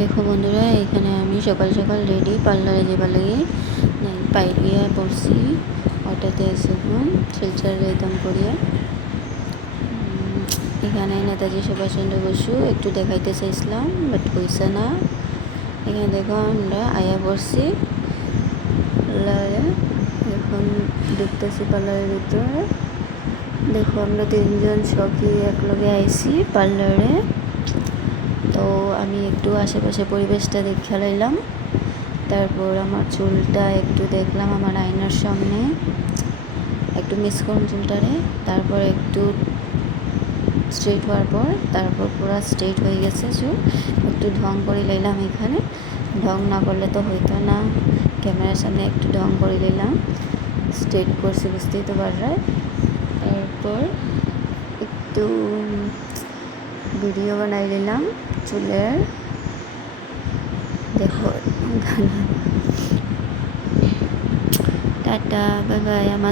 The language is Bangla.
দেখো বন্ধুরা, এখানে আমি সকাল সকাল রেডি পার্লারে যাবার লাগে পাইলিয়া পড়ছি। ওটাতে আছে এখন শিলচর রেদম করিয়া। এখানে নেতাজি সুভাষচন্দ্র বসু একটু দেখাইতে চাইছিলাম, বাট হইছে না। এখানে দেখো আমরা আয়া পড়ছি পার্লারে, এখন দেখতেছি পার্লারের ভিতরে। দেখো আমরা তিনজন সখী একলগে আইছি পার্লারে। তো আমি একটু আশেপাশে পরিবেশটা দেখে লাইলাম, তারপর আমার চুলটা একটু দেখলাম আমার আয়নার সামনে, একটু মিস করুন চুলটারে। তারপর একটু স্ট্রেট হওয়ার পর তারপর পুরো স্ট্রেট হয়ে গেছে চুল। একটু ঢং করে নিলাম, এখানে ঢং না করলে তো হইতো না। ক্যামেরার সামনে একটু ঢং করে নিলাম, স্ট্রেট করছি, বুঝতেই তো পারবে। তারপর একটু ভিডিও বানাই নিলাম চুলের। দেখো টাটা, বাই বাই। আমার